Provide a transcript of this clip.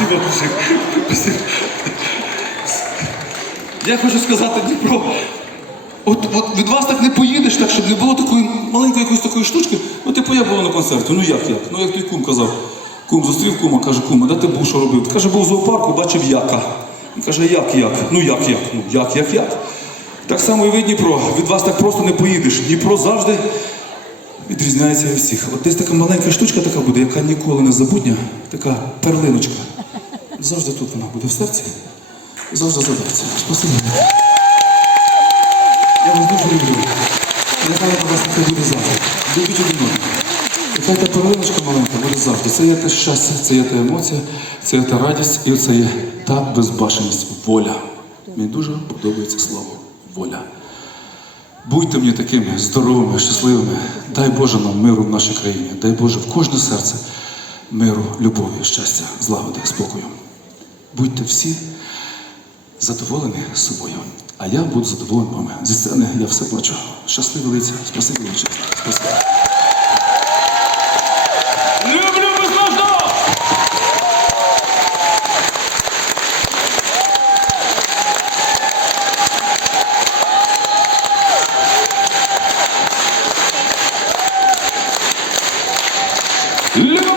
Спасибо, мужик. Я хочу сказати Дніпро. От, от від вас так не поїдеш, так, щоб не було такої маленької якоїсь такої штучки. Ну, типу, я був на концерті. Ну як як? Ну як той кум казав. Кум зустрів кума, каже, кума, де ти був, що робив? Каже, був у зоопарку, бачив яка. Він каже, як як? Ну як як? Ну як як як? Так само і ви Дніпро. Від вас так просто не поїдеш. Дніпро завжди відрізняється від всіх. От десь така маленька штучка така буде, яка ніколи не забутня, така перлиночка. Завжди тут вона буде в серці. Завжди задаться. Спасибо. Я вас дуже люблю. Нехай у вас таке буде завжди. Любіть один одного. Нехай та перлиночка маленька буде завжди. Це є те щастя, це є та емоція, це є та радість і це є та безбашеність, воля. Мені дуже подобається слово воля. Будьте мені такими здоровими, щасливими. Дай Боже нам миру в нашій країні. Дай Боже в кожне серце миру, любові, щастя, злагоди, спокою. Будьте всі задоволені собою, а я буду задоволений вами. Зі сцени я все бачу. Щасливі лиця, спасибі чесно. Спасибі. Люблю! Люблю!